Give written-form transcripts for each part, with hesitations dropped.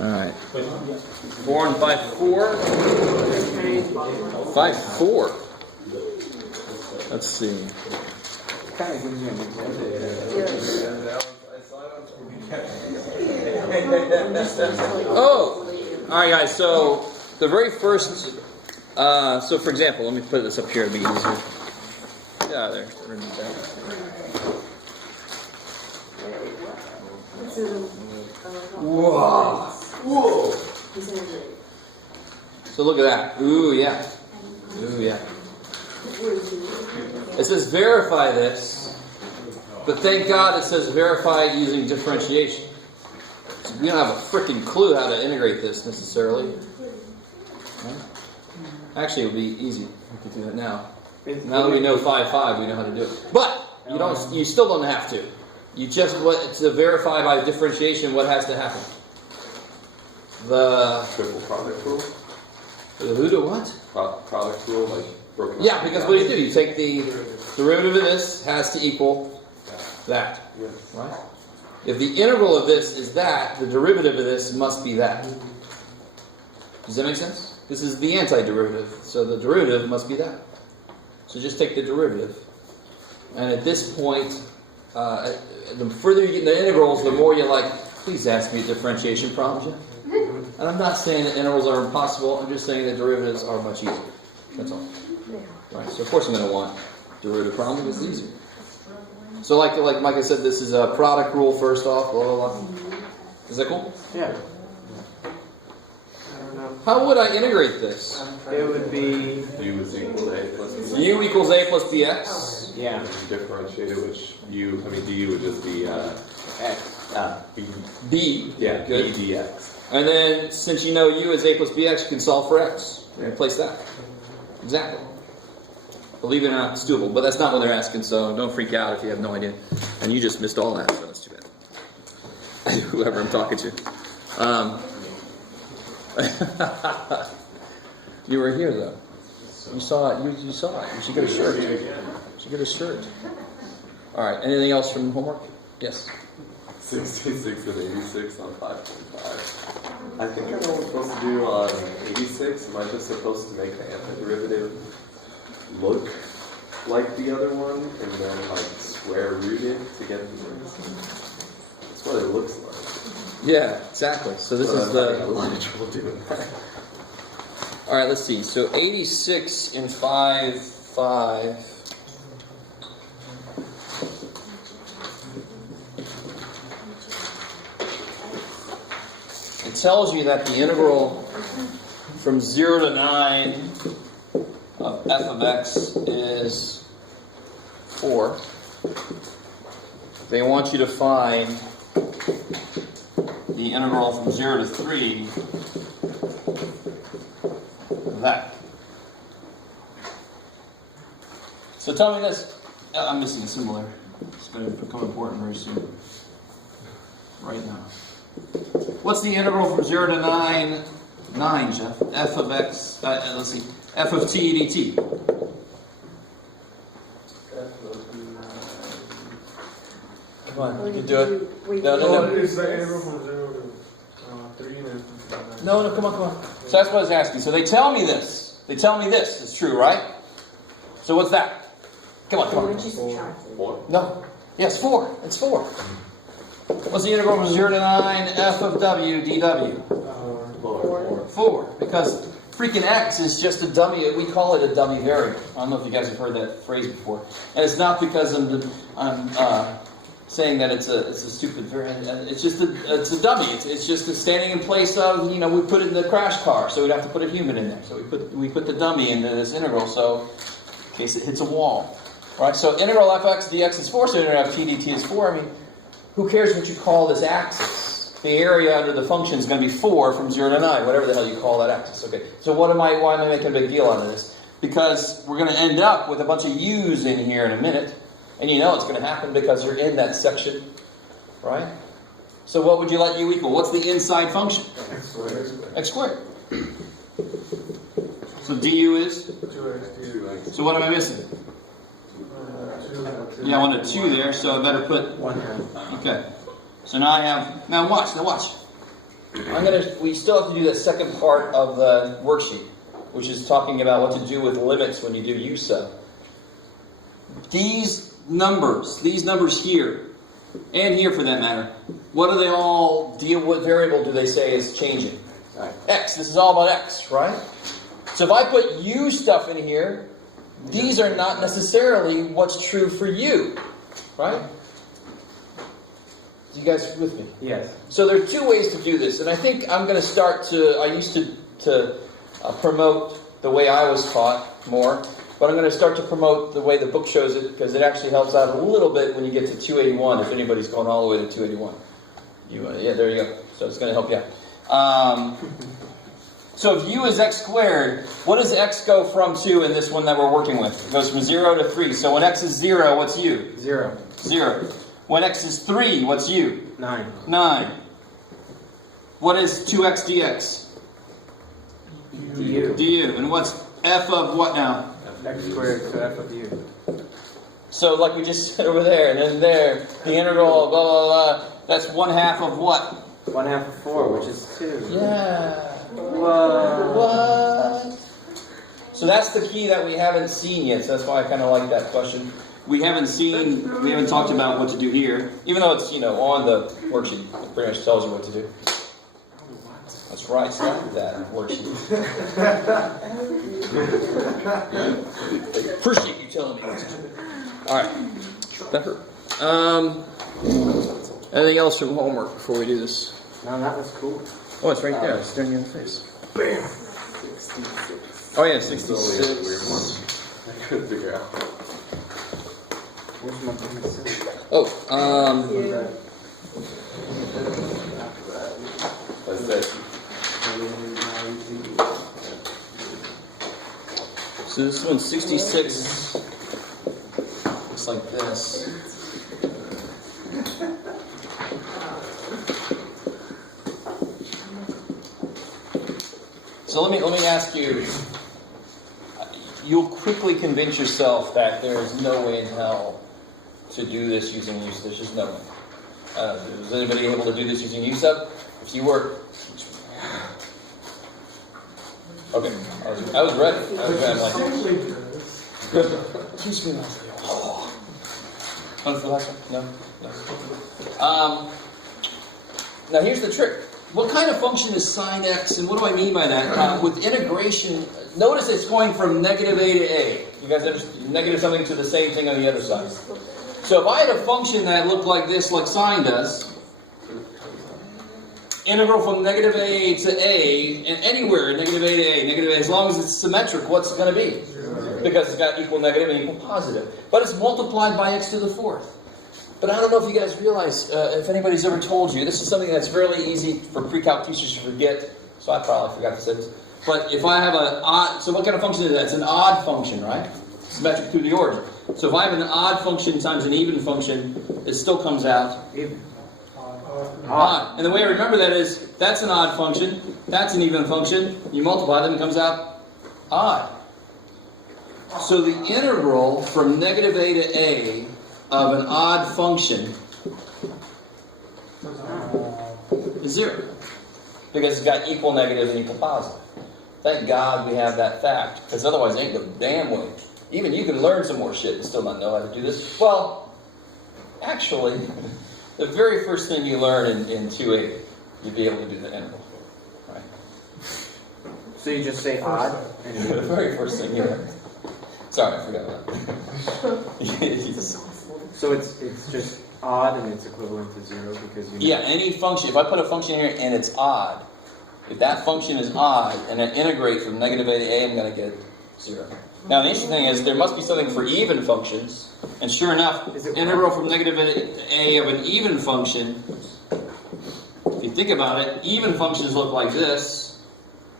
Alright. 4 and 5, 4. 5, 4. Let's see. Oh! Alright, guys, so the very first. So, for example, let me put this up here to be easier. Get out of there. Remove that. Whoa! Whoa! So look at that. Ooh, yeah. Ooh, yeah. It says verify this, but thank God it says verify it using differentiation. So we don't have a freaking clue how to integrate this necessarily. Actually, it would be easy. We could do that now. Now that we know 5, we know how to do it. But you don't. You still don't have to. You just to verify by differentiation what has to happen. The triple product rule. The who to what? Product rule, like broken. Yeah, because what do? You take the derivative of this has to equal that, right? If the integral of this is that, the derivative of this must be that. Does that make sense? This is the antiderivative, so the derivative must be that. So just take the derivative. And at this point, the further you get in the integrals, the more you're like, please ask me a differentiation problem. And I'm not saying that integrals are impossible, I'm just saying that derivatives are much easier. That's all. Right? So of course I'm going to want derivative problem because it's easier. So like Mike I said, this is a product rule first off, blah, blah, blah. Is that cool? Yeah. How would I integrate this? It would be U is equal to A plus B. U equals A plus BX. Yeah. Differentiated, which du would just be X. B. B. Yeah, Good. B dx. And then, since you know U is A plus BX, you can solve for X. Replace that. Exactly. Believe it or not, it's doable. But that's not what they're asking, so don't freak out if you have no idea. And you just missed all that, so that's too bad. Whoever I'm talking to. You were here, though. You saw it. You saw it. You should get a shirt. You should get a shirt. All right. Anything else from homework? Yes. 66 and 86 on 5.5. I think I know what I'm supposed to do on 86. Am I just supposed to make the antiderivative look like the other one and then like square root it to get the That's what it looks like. Yeah, exactly. So this is a lot of trouble doing that. All right, let's see. So 86 in 5.5. It tells you that the integral from 0 to 9 of f of x is 4. They want you to find the integral from 0 to 3 of that. So tell me this. I'm missing a symbol there. It's going to become important very soon. Right now. What's the integral from 0 to 9? 9, Jeff. F of x, let's see. F of t dt. Come on, you can do it. No. It's the integral from 0 to 3 and then No, come on. So that's what I was asking. So they tell me this. They tell me this. It's true, right? So what's that? Come on. 4. No. Yes, 4. It's 4. What's the integral from 0 to 9? F of w dw. 4. Because freaking x is just a dummy. We call it a dummy variable. I don't know if you guys have heard that phrase before. And it's not because I'm saying that it's a stupid variable. It's just it's a dummy. It's just standing in place of, we put it in the crash car, so we'd have to put a human in there. So we put the dummy into this integral, so in case it hits a wall. Right? So integral fx dx is 4, so integral f t dt is 4. I mean, who cares what you call this axis? The area under the function is going to be 4 from 0 to 9, whatever the hell you call that axis. Okay. So why am I making a big deal out of this? Because we're going to end up with a bunch of u's in here in a minute. And it's going to happen because you're in that section. Right? So what would you let u equal? What's the inside function? X squared. X squared. So du is? 2x. So what am I missing? Yeah, I want a 2 there, so I better put 1. Okay. So now I have, now watch. we still have to do that second part of the worksheet, which is talking about what to do with limits when you do use of. These numbers here, and here for that matter, what do they all deal with? Variable do they say is changing? Right. X. This is all about X, right? So if I put U stuff in here, these are not necessarily what's true for you, right? You guys with me? Yes. So there are two ways to do this, and I think I'm going to start to. I used to promote the way I was taught more, but I'm going to start to promote the way the book shows it, because it actually helps out a little bit when you get to 281. If anybody's going all the way to 281, yeah, there you go. So it's going to help you out. So if U is x squared, what does x go from to in this one that we're working with? It goes from 0 to 3. So when x is 0, what's U? 0. 0. When x is 3, what's U? 9. 9. What is 2x dx? Du. du. And what's f of what now? X squared, so f of u. So like we just said over there, and then there, the integral, blah, blah, blah. That's 1/2 of what? 1/2 of 4, which is 2. Yeah. Whoa. What? So that's the key that we haven't seen yet. So that's why I kind of like that question. We haven't talked about what to do here, even though it's, on the worksheet. It pretty much tells you what to do. That's right, stop that worksheet. Appreciate you telling me what to do. Alright. That hurt. Anything else from homework before we do this? No, that was cool. Oh, it's right there. It's staring you in the face. Bam! 66. Oh, yeah, It's only a weird 66. one. I couldn't figure out. Where's my pencil? Oh, That's it. so this one's 66. Looks like this. So let me ask you. You'll quickly convince yourself that there is no way in hell to do this using use. There's just no way. Is anybody able to do this using use of? If you were, okay, I was ready. I'm like, teach me that. Oh, for the last one? No. Now here's the trick. What kind of function is sine x, and what do I mean by that? With integration, notice it's going from negative a to a. You guys understand? Negative something to the same thing on the other side. So if I had a function that looked like this, like sine does, integral from negative a to a, and anywhere negative a to a, negative a, as long as it's symmetric, what's it going to be? Because it's got equal negative and equal positive. But it's multiplied by x to the fourth. But I don't know if you guys realize, if anybody's ever told you, this is something that's really easy for pre-calc teachers to forget, so I probably forgot to say this. But if I have an odd, so what kind of function is that? It's an odd function, right? Symmetric through the origin. So if I have an odd function times an even function, it still comes out Even. odd. And the way I remember that is, that's an odd function, that's an even function, you multiply them, it comes out odd. So the integral from negative a to a of an odd function is 0. Because it's got equal negative and equal positive. Thank God we have that fact, because otherwise it ain't the damn way. Even you can learn some more shit and still not know how to do this. Well, actually, the very first thing you learn in 280, you'd be able to do the integral. Right? So you just say odd? The very first thing you learn. Sorry, I forgot about that. So it's just odd and it's equivalent to 0 because you know. Yeah, any function. If I put a function here and it's odd, if that function is odd and I integrate from negative a to a, I'm going to get 0. Now the interesting thing is there must be something for even functions, and sure enough, integral from negative a of an even function. If you think about it, even functions look like this.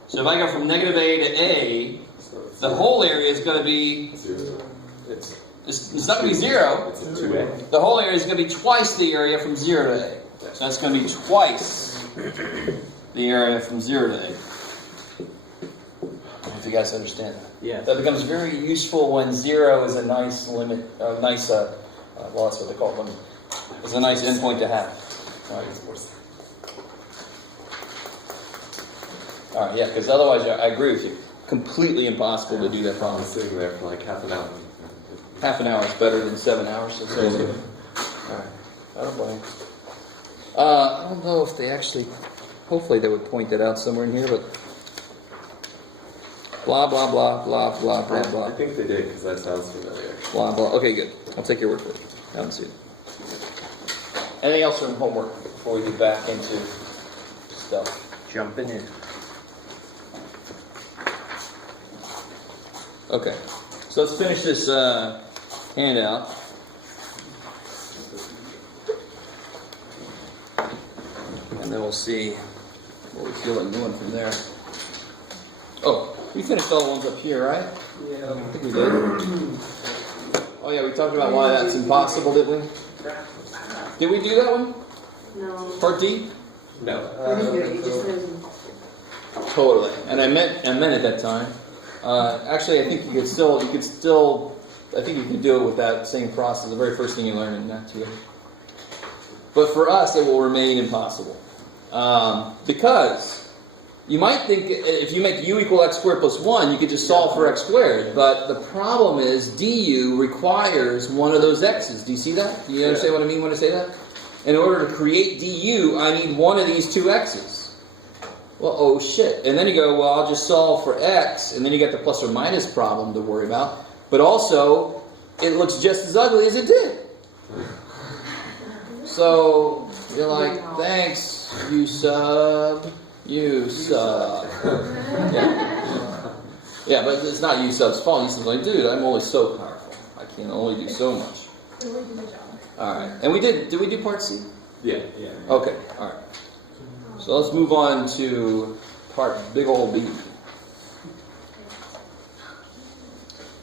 So if I go from negative a to a, the whole area is going to be 0. It's not going to be 0. It's a 2a. The whole area is going to be twice the area from 0 to a. So that's going to be twice the area from 0 to a. I don't know if you guys understand that. Yes. That becomes very useful when 0 is a nice limit, well, that's what they call it. It's a nice endpoint to have. Right? All right, yeah, because otherwise, I agree with you. Completely impossible to do that I problem. was sitting there for like half an hour. Half an hour is better than 7 hours. So all right, I don't blame. I don't know if they actually. Hopefully, they would point that out somewhere in here, but blah blah blah blah blah blah I blah think they did because that sounds familiar. blah blah. Okay, good. I'll take your word for it. I haven't seen it. Anything else from homework before we get back into stuff? Jumping in. Okay, so let's finish this handout. And then we'll see what we feel like doing from there. Oh, we finished all the ones up here, right? Yeah. I think we did. Oh yeah, we talked about why that's impossible, didn't we? Did we do that one? No. Part D? No. We didn't do it. You just said it was impossible. Totally. And I meant at that time. Actually, I think you could still, I think you could do it with that same process. The very first thing you learn in that too. But for us, it will remain impossible. Because you might think if you make u equal x squared plus 1, you could just solve for x squared. But the problem is du requires one of those x's. Do you see that? Do you understand what I mean when I say that? In order to create du, I need one of these two x's. Well, oh shit. And then you go, well, I'll just solve for x, and then you get the plus or minus problem to worry about. But also, it looks just as ugly as it did. So, you're like, thanks, you sub. Yeah, but it's not you sub's fault. You sub's like, dude, I'm only so powerful. I can only do so much. Alright, and did we do part C? Yeah. Okay, alright. So let's move on to part big old B.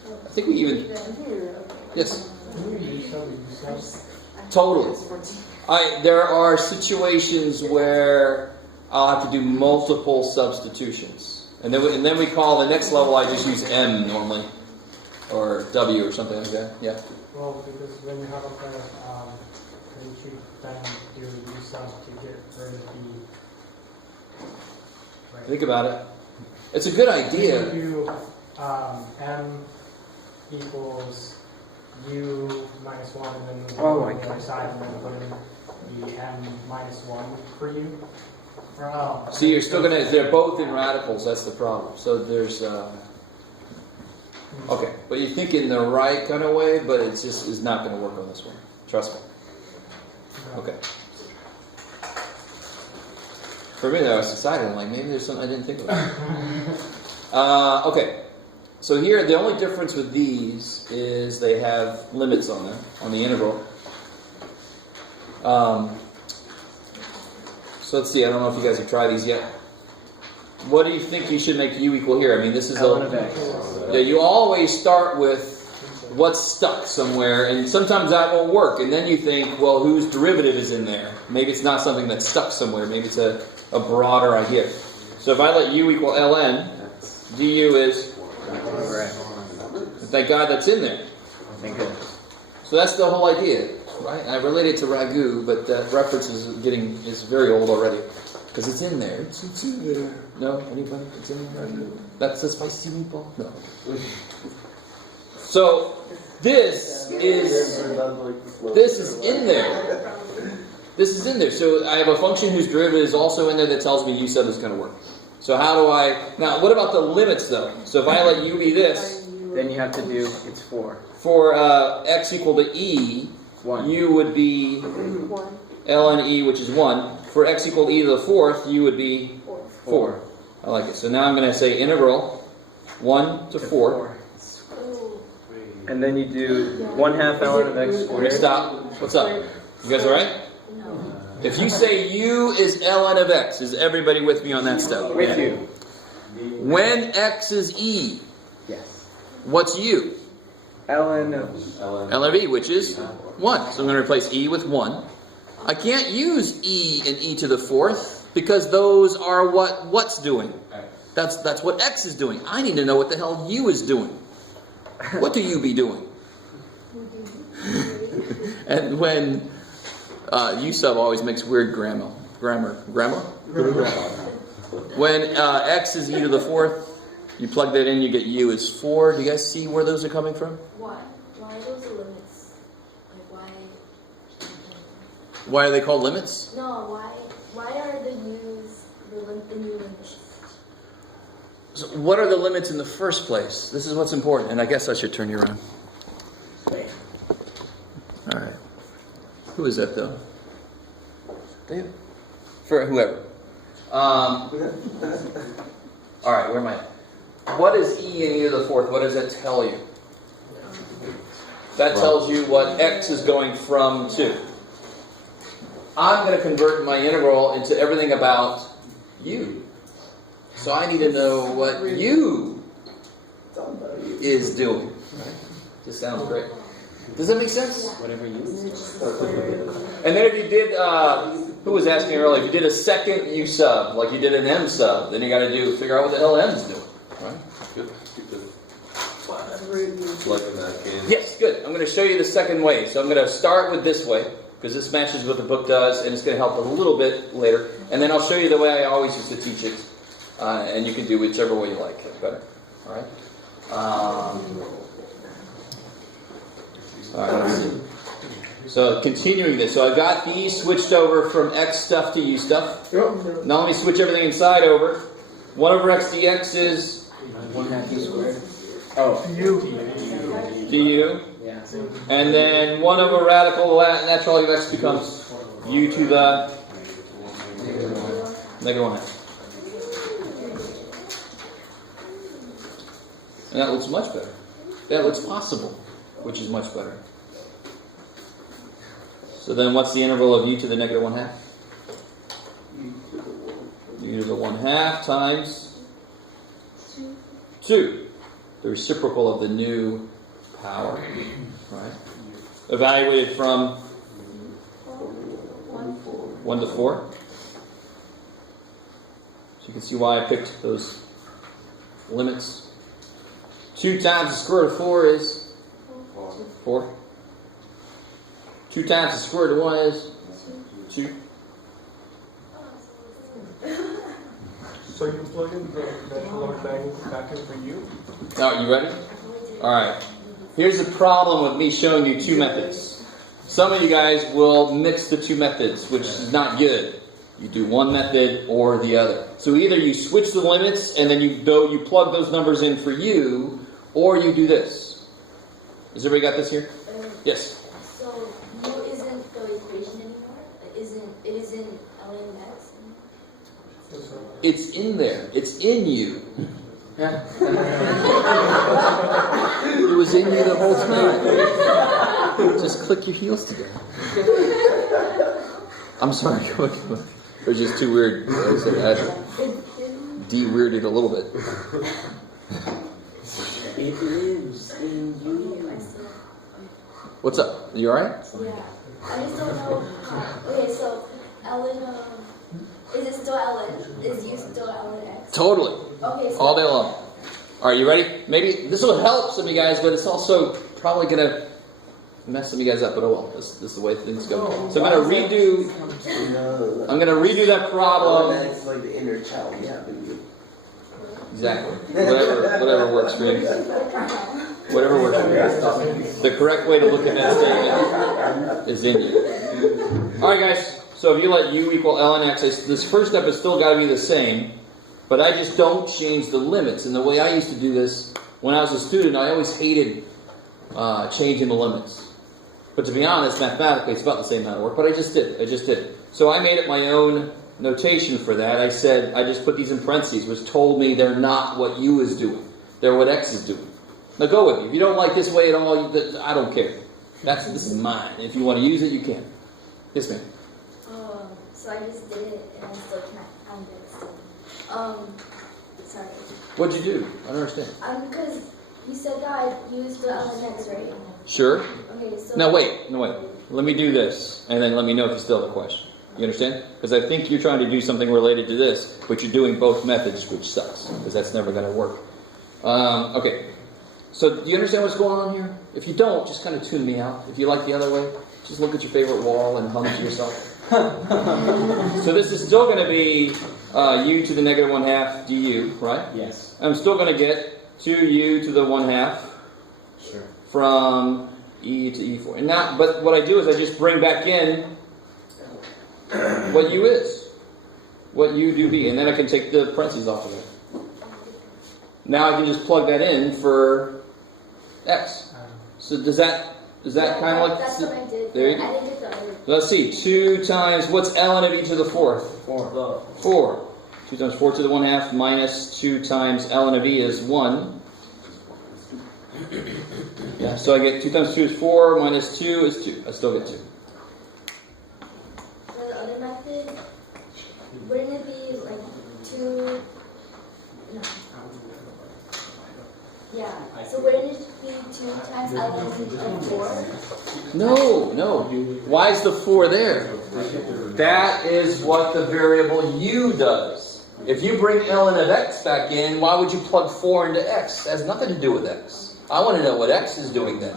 I think we even, yes, totally. There are situations where I'll have to do multiple substitutions, and then we call the next level. I just use M normally, or W or something like that. Yeah. Well, because when you have a kind of you then you use some to get rid of the. Right. Think about it. It's a good idea. You do M equals U minus 1, and then on the other side, and then put in the M minus 1 for U. See, you're still gonna. They're both in radicals. That's the problem. So there's. Okay, but you think in the right kind of way, but it's just is not going to work on this one. Trust me. Okay. For me, I was deciding, like, maybe there's something I didn't think about. Okay. So here, the only difference with these is they have limits on them, on the integral. So let's see, I don't know if you guys have tried these yet. What do you think you should make u equal here? I mean, this is ln of x. Yeah, you always start with what's stuck somewhere, and sometimes that won't work. And then you think, well, whose derivative is in there? Maybe it's not something that's stuck somewhere. Maybe it's a broader idea. So if I let u equal ln, du is that guy that's in there. So that's the whole idea, right? I relate it to ragu, but that reference is very old already. Because it's in there. It's in there. No? Anybody? It's in there? That's a spicy meatball? No. So, this is in there. This is in there. So, I have a function whose derivative is also in there that tells me u sub is going to work. So, how do I... Now, what about the limits, though? So, if I let u be this... Then you have to do, it's 4. For x equal to e, 1. u would be ln e, which is 1. For x equal to e to the fourth, u would be 4. I like it. So now I'm going to say integral 1 to 4. And then you do 1/2 ln of x We're going squared. to stop. What's up? You guys all right? If you say u is ln of x, is everybody with me on that step? With you. When x is e, Yes. what's u? Ln of ln of e, which is 1. So I'm going to replace e with 1. I can't use e and e to the fourth because those are what what's doing. That's what x is doing. I need to know what the hell u is doing. What do you be doing? And when u sub always makes weird grammar. When x is e to the fourth, you plug that in, you get u is 4. Do you guys see where those are coming from? Why? Why are those the limits? Like why? Why are they called limits? No, why are the u's the new limits? So what are the limits in the first place? This is what's important, and I guess I should turn you around. All right. Who is that, though? David? For whoever. All right, where am I? What is e in e to the fourth? What does that tell you? That tells you what x is going from to. I'm going to convert my integral into everything about u. So I need to know what u is doing. This sounds great. Does that make sense? Whatever you. And then if you did, who was asking earlier, if you did a second u sub, like you did an m sub, then you got to figure out what the hell m is doing. Right? Good. Like in that game. Yes, good. I'm going to show you the second way. So I'm going to start with this way, because this matches what the book does, and it's going to help a little bit later. And then I'll show you the way I always used to teach it. And you can do whichever way you like. Better. All right? All right, let's see. So continuing this. So I got the e switched over from x stuff to u stuff. Now let me switch everything inside over. 1 over x dx is 1/2 u squared. du. Yeah. And then 1 over radical natural log of x becomes u to the negative 1/2. And that looks much better. That looks possible, which is much better. So then what's the interval of u to the negative 1/2? U to the 1/2 times 2. The reciprocal of the new power. Right? Evaluated from 1 to 4. So you can see why I picked those limits. 2 times the square root of 4 is 4. 2 times the square root of 1 is 2. So you plug in the natural log back in for you? Now, you ready? Alright. Here's the problem with me showing you two methods. Some of you guys will mix the two methods, which is not good. You do one method or the other. So either you switch the limits and then you plug those numbers in for you, or you do this. Has everybody got this here? Yes. So u isn't the equation anymore? It isn't ln x? It's in there. It's in you. It was in you the whole time. Just click your heels together. I'm sorry. It was just too weird. I de-weirded a little bit. It lives in you. What's up? You alright? Yeah. I just don't know. Okay, so ln, is it still ln? Is u still ln x? Totally. Okay, so All day long. Alright, you ready? Maybe this will help some of you guys, but it's also probably going to mess some of you guys up, but oh well. This is the way things go. So I'm going to redo that problem. That's like the inner child you have in you. Exactly. Whatever works for you. Whatever works for you. The correct way to look at that statement is in you. Alright guys, so if you let u equal ln x, this first step has still got to be the same, but I just don't change the limits. And the way I used to do this, when I was a student, I always hated changing the limits. But to be honest, mathematically, it's about the same amount of work, but I just did it. So I made it my own notation for that. I said, I just put these in parentheses, which told me they're not what u is doing. They're what x is doing. Now go with me. If you don't like this way at all, I don't care. This is mine. If you want to use it, you can. Yes, ma'am. so I just did it and I still can't find it still. Sorry. What'd you do? I don't understand. Because you said that I used the ln x, right? Sure. Okay, so Now wait. Let me do this, and then let me know if you still have a question. You understand? Because I think you're trying to do something related to this, but you're doing both methods, which sucks, because that's never going to work. Okay. So do you understand what's going on here? If you don't, just kind of tune me out. If you like the other way, just look at your favorite wall and hum to yourself. So this is still going to be u to the negative 1/2 du, right? Yes. I'm still going to get 2u to the 1/2 Sure. from e to e4. And now, but what I do is I just bring back in what u is, what u do be, and then I can take the parentheses off of it. Now I can just plug that in for x. So does that kind of like? That's what I did. There you go. I think it's the other. Let's see. 2 times what's ln of e to the 4th? 4. 4. 2 times 4 to the 1/2 minus 2 times ln of e is 1. Yeah, so I get 2 times 2 is 4, minus 2 is 2. I still get 2. For the other method, wouldn't it be like 2? No. Yeah. So wouldn't it be 2 times ln of 4? No. Why is the 4 there? That is what the variable u does. If you bring ln of x back in, why would you plug 4 into x? It has nothing to do with x. I want to know what x is doing then.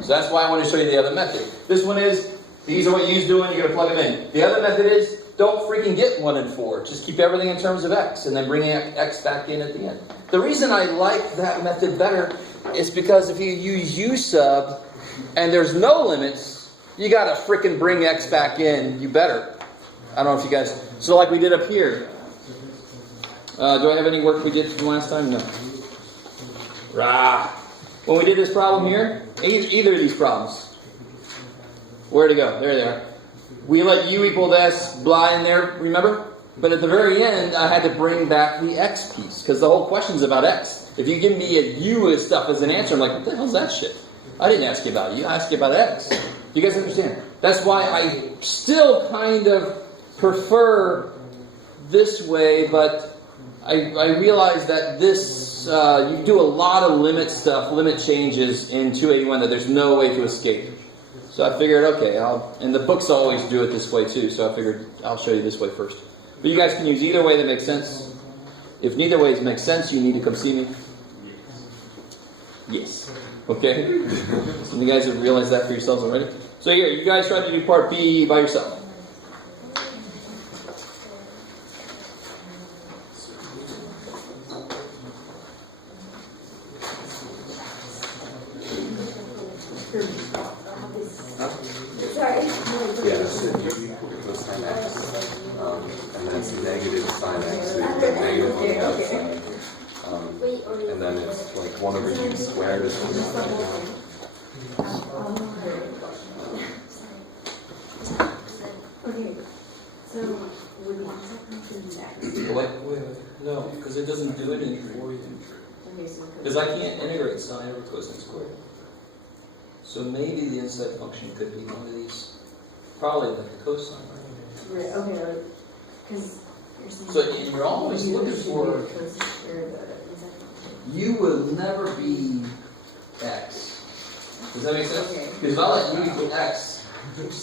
So that's why I want to show you the other method. This one is, these are what u's doing, you're going to plug them in. The other method is, don't freaking get 1 and 4. Just keep everything in terms of x, and then bring x back in at the end. The reason I like that method better is because if you use u sub, and there's no limits, you got to freaking bring x back in. You better. I don't know if you guys... So like we did up here. Do I have any work we did from last time? No. Rah. When we did this problem here, either of these problems. Where'd it go? There they are. We let u equal this, blah in there, remember? But at the very end, I had to bring back the x piece, because the whole question's about x. If you give me a u as stuff as an answer, I'm like, what the hell's that shit? I didn't ask you about u, I asked you about x. Do you guys understand? That's why I still kind of prefer this way, but I realize that this, you do a lot of limit stuff, limit changes in 281 that there's no way to escape. So I figured, okay, and the books always do it this way too, so I figured I'll show you this way first. But you guys can use either way that makes sense. If neither way makes sense, you need to come see me. Yes. Okay? Some of you guys have realized that for yourselves already. So here, you guys try to do part B by yourself. Sorry. Yeah, so you equal cosine x, and that's negative sine x, so you put negative on the outside. And then it's like 1 over u squared is 1. Okay, so would the outside function be x? Wait. No, because it doesn't do anything for you. Okay, so Because I can't integrate sine over cosine squared. So maybe the inside function could be one of these. Probably like a cosine. right, okay, because you're saying. So you're always looking for, u will never be x. Does that make sense? Okay. Because if I let u equal x,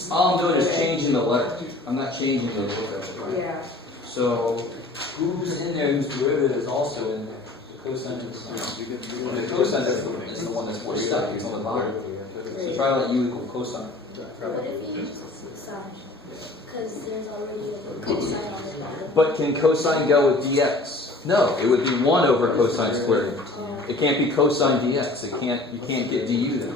all I'm doing is changing the letter. I'm not changing the look of it, right? Yeah. So who's in there whose derivative is also in there? The cosine is the cosine is the one that's more stuck. It's on the bottom. So try to let u equal cosine. What if you use sine? Because there's already a cosine on the bottom. But can cosine go with dx? No, it would be 1 over cosine squared. It can't be cosine dx. You can't get du then.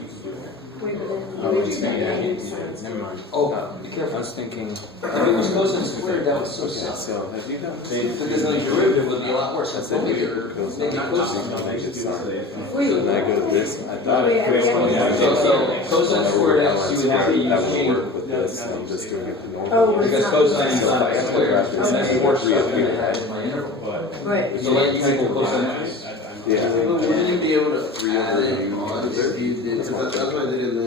Wait, but then Oh, you it's would maybe I negative didn't do that. sine. Never mind. Oh, be I careful. was thinking. If it was cosine squared, that was so Okay, sad. so have you done? Because then the derivative would be a lot worse. That's what we did. Negative cosine. Negative sine. Wait, So then I go to this. I thought Wait, it I creates get one. it. Yeah, So cosine squared x, you would have to use I would change. work with this. and I'm just doing it the normal. Oh, way. Because cosine is not x squared. And that's Okay. more stuff than I had in my interval. right. So let u equal cosine x. Yeah. Wouldn't you be able to add it on if you did? That's why they did the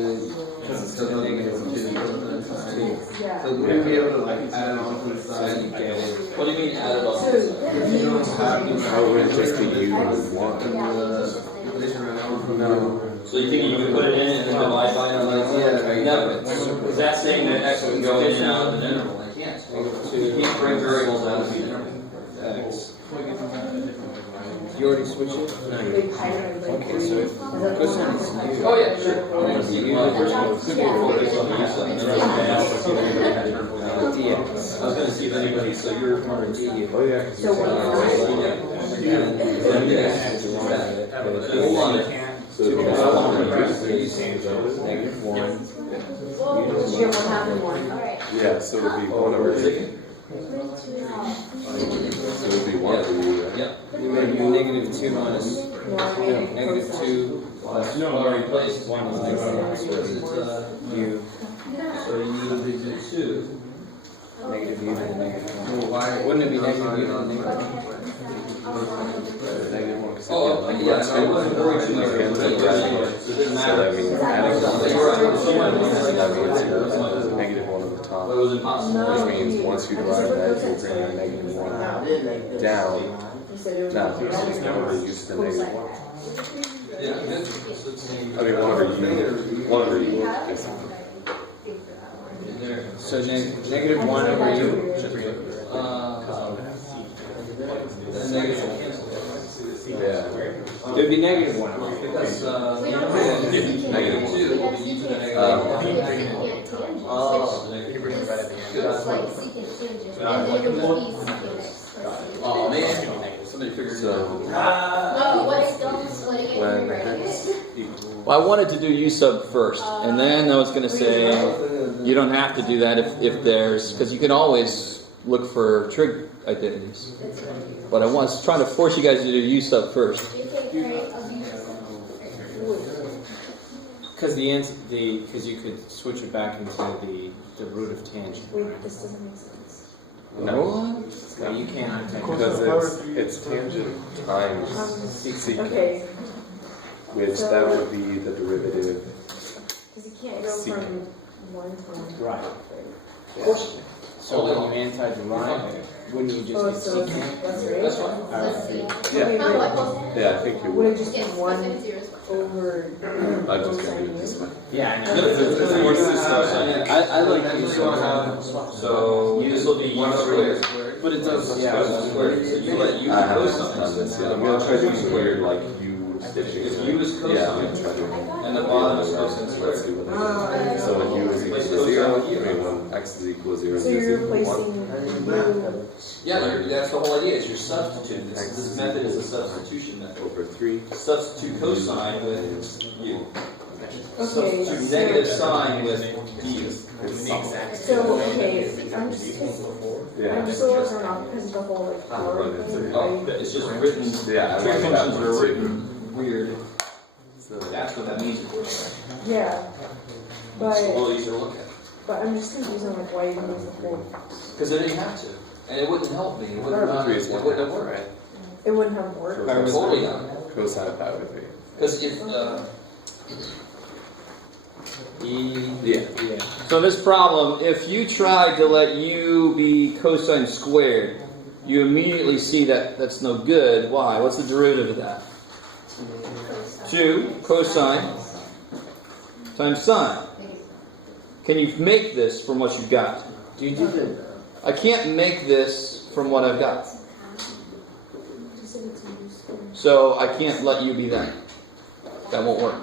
Yeah. So wouldn't you be able to like add it on to the side? What do you mean added on? So, If you don't have the How would it just be u and 1? No. So you think you can put it in and then divide by it? Yeah. Never. Is that saying that x can go in and out of an interval? I can't. You can't bring variables out of the interval. You already switched it? wait, I don't know, like, Okay, so if cosine is Oh yeah, sure. you Well, first of all, could be focused on the use of the dx. I was gonna see if anybody, so you're part of D. Oh yeah. So what Negative 1. You have 1 half and 1. Alright. Yeah, so it would be 1 over 2. So it would be 1 over u, right? Yeah. You made you negative 2 minus negative 2 plus No, replace 1 is negative 1. U. So you did 2. Negative u to the negative 1. Wouldn't it be negative u to the negative 1? Negative 1. Oh, yeah, so I wasn't worried too much about So that means adding 1 negative 1 over top. But it was impossible. Which means once you divide that, you'll bring that negative 1 down. Now, it's 1 over u to the negative 1. Yeah. I mean, 1 over u. 1 over u. Basically. So negative 1 over u. Then negative. Yeah. It would be negative 1 over u. Because Negative 1. 2 will be u to the negative 1. Oh, It's like secant tangent. And then it would be secant x. Oh man, somebody figured it out. So, Oh, what's done splitting it when and writing x it? equals. Well, I wanted to do u sub first, and then I was going to say you don't have to do that if there's, because you can always look for trig identities. But I was trying to force you guys to do u sub first. You can create a view. Because you could switch it back into the root of tangent. Wait, this doesn't make sense. No. No, you can't. Because it's tangent times secant, Okay, which that would be the derivative. because you can't go Secant. from 1 to 1. Right. Yeah. So when you anti-derive it, wouldn't you Oh, just so get secant? that's right. That's fine. Let's see. Yeah. Okay, How do I but post it? Yeah, I think you would would. it just be Yes, 1 cosine zeros. over I'm just going to do it this way. Yeah, I know. I like these. So this will be 1 over squared. But it does, Cosine yeah. squared. So you let u I haven't cosine. done this yet. I'm going to try to do weird like u. If u is cosine, Yeah, I'm going to try to. and the bottom is cosine Let's squared. see what I do. So when u is equal to 0, I mean when x is equal to 0, So u is you're equal to 1. replacing Yeah, that's the whole idea. Is you're substituting. This method is a substitution method. Over 3. Substitute cosine with u. Okay, Substitute negative sine with u. So, okay, I'm just Yeah. I'm still working on because of the whole like power Right, it's thing, Oh, right? it's just written. Yeah, I Trig like that functions one are too. written weird. So, That's what that means. Yeah, It's a but little easier to look at. I'm just confused on like why you use the whole. Because they didn't have to. And it wouldn't help me. It wouldn't, pi over 3 is it 1 wouldn't half, have worked. right? It wouldn't have worked. Totally not. Cosine of pi over 3. Because if, Yeah. Yeah. So this problem, if you try to let u be cosine squared, you immediately see that that's no good. Why? What's the derivative of that? 2 cosine times sine. Can you make this from what you've got? I can't make this from what I've got. So I can't let u be that. That won't work.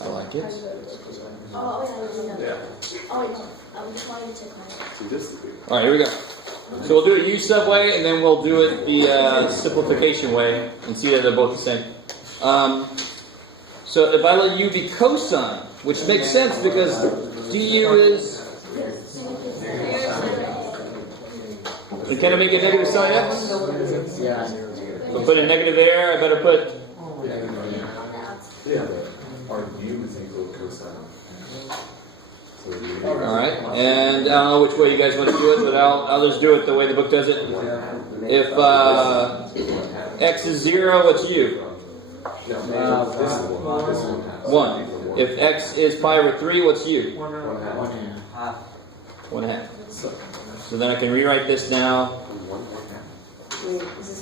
I like it. Oh, Yeah. oh, I was trying to check my. See, this is weird. All right, here we go. So we'll do it u sub way, and then we'll do it the simplification way, and see that they're both the same. So if I let u be cosine, which makes sense because du is. So can I make it negative sine x? Yeah. So put a negative there. I better put. Yeah. Our u is equal to cosine. So All right, and I don't know which way you guys want to do it, but I'll just do it the way the book does it. If x is 0, what's u? this is 1. This is 1. If x is pi over 3, what's u? 1 half. So then I can rewrite this now.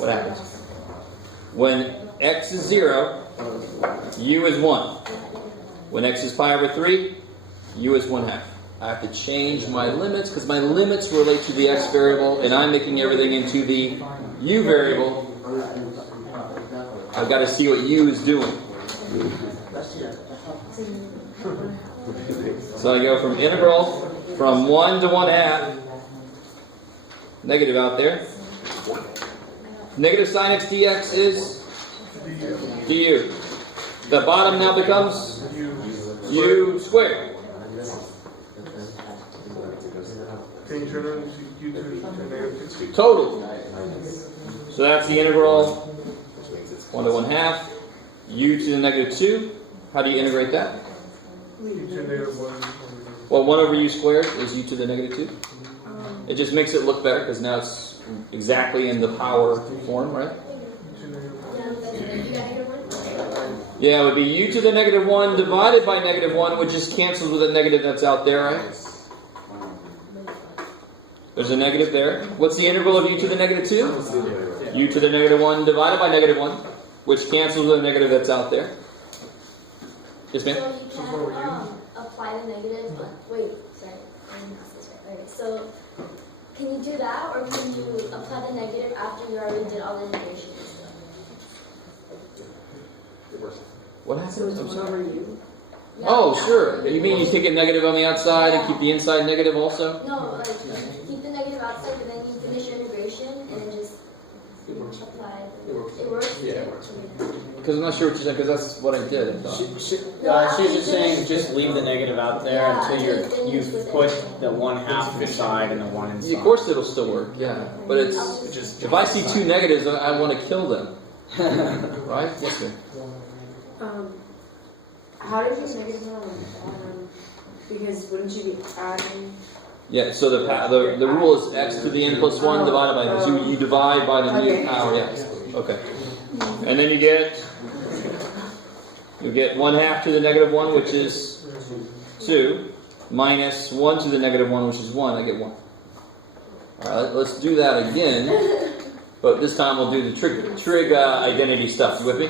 What happens? When x is 0, u is 1. When x is pi over 3, u is 1 half. I have to change my limits because my limits relate to the x variable, and I'm making everything into the u variable. I've got to see what u is doing. So I go from integral from 1 to 1/2. Negative out there. Negative sin x dx is du. The bottom now becomes u squared. Can you turn it into u to negative 2? Total. So that's the integral 1 to 1/2. U to the negative 2. How do you integrate that? U to negative 1. Well, 1 over u squared is u to the negative 2. It just makes it look better because now it's exactly in the power form, right? Yeah, it would be u to the negative 1 divided by negative 1, which just cancels with a negative that's out there, right? There's a negative there. What's the integral of u to the negative 2? U to the negative 1 divided by negative 1, which cancels with a negative that's out there. Yes, ma'am? So you can apply the negative. Wait, sorry. I didn't ask this right. Okay, so can you do that, or can you apply the negative after you already did all the integration and stuff? What happened? I'm sorry. Yeah, Oh, yeah. sure. You mean you take a negative on the outside and keep the inside negative also? No, like keep the negative outside, but then you finish your integration and then just apply. It works. Yeah, it works. Because I'm not sure what you're saying, because that's what I did. I thought. She's just saying just leave the negative out there until you've put the 1/2 inside and the 1 inside. Yeah, of course it'll still work, yeah. But it's just, if I see two negatives, I want to kill them. Right? Yes, ma'am. How did you negative one? Because wouldn't you be adding? Yeah, so the rule is x to the n plus 1 divided by 2. You divide by the new power, yeah. Okay. And then you get 1/2 to the negative 1, which is 2, minus 1 to the negative 1, which is 1. I get 1. Alright, let's do that again. But this time we'll do the trig identity stuff. You with me?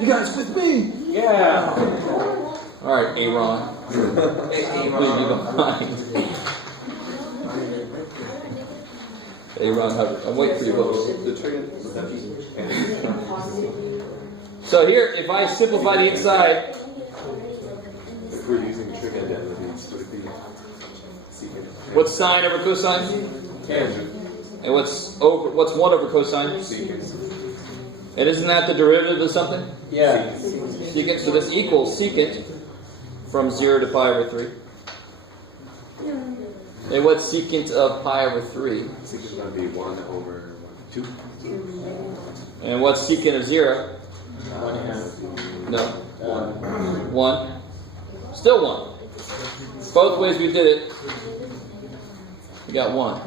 You guys with me? Yeah. Alright, Aaron. Please be behind. Aaron, I'm waiting for you. So here, if I simplify the inside, If we're using trig identities, would it be secant? what's sine over cosine? And what's 1 over cosine? Secant. And isn't that the derivative of something? Yeah. Secant, so this equals secant from 0 to pi over 3. And what's secant of pi over 3? Secant is going to be 1 over 2. And what's secant of 0? 1/2. No. 1. Still 1. Both ways we did it, we got 1.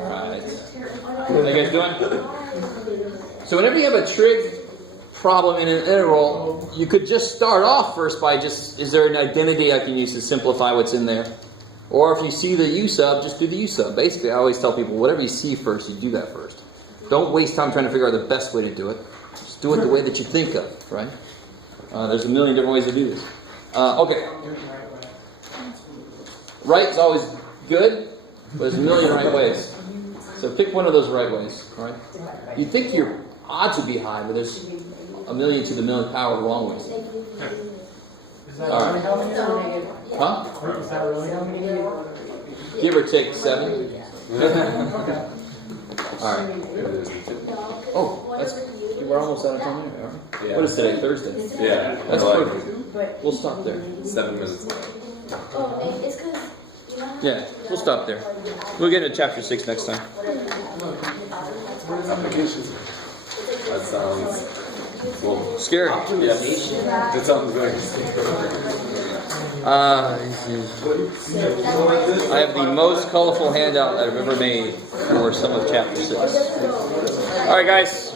Alright. How you guys doing? So whenever you have a trig problem in an integral, you could just start off first by is there an identity I can use to simplify what's in there? Or if you see the u sub, just do the u sub. Basically, I always tell people, whatever you see first, you do that first. Don't waste time trying to figure out the best way to do it. Just do it the way that you think of, right? There's a million different ways to do this. Okay. Right is always good, but there's a million right ways. So pick one of those right ways, right? You'd think your odds would be high, but there's a million to the million power wrong ways. Is that All really right. how many? Huh? Is that really how many? Give or take 7. All right. Oh, we're almost out of time here. All right. Yeah. What is today? Thursday. Yeah. That's like perfect. We'll stop there. 7 minutes. Oh, it's because Yeah, we'll stop there. We'll get into chapter 6 next time. Applications. That sounds well. Scary. Yes. That sounds very scary. I have the most colorful handout I've ever made for some of chapter 6. All right, guys.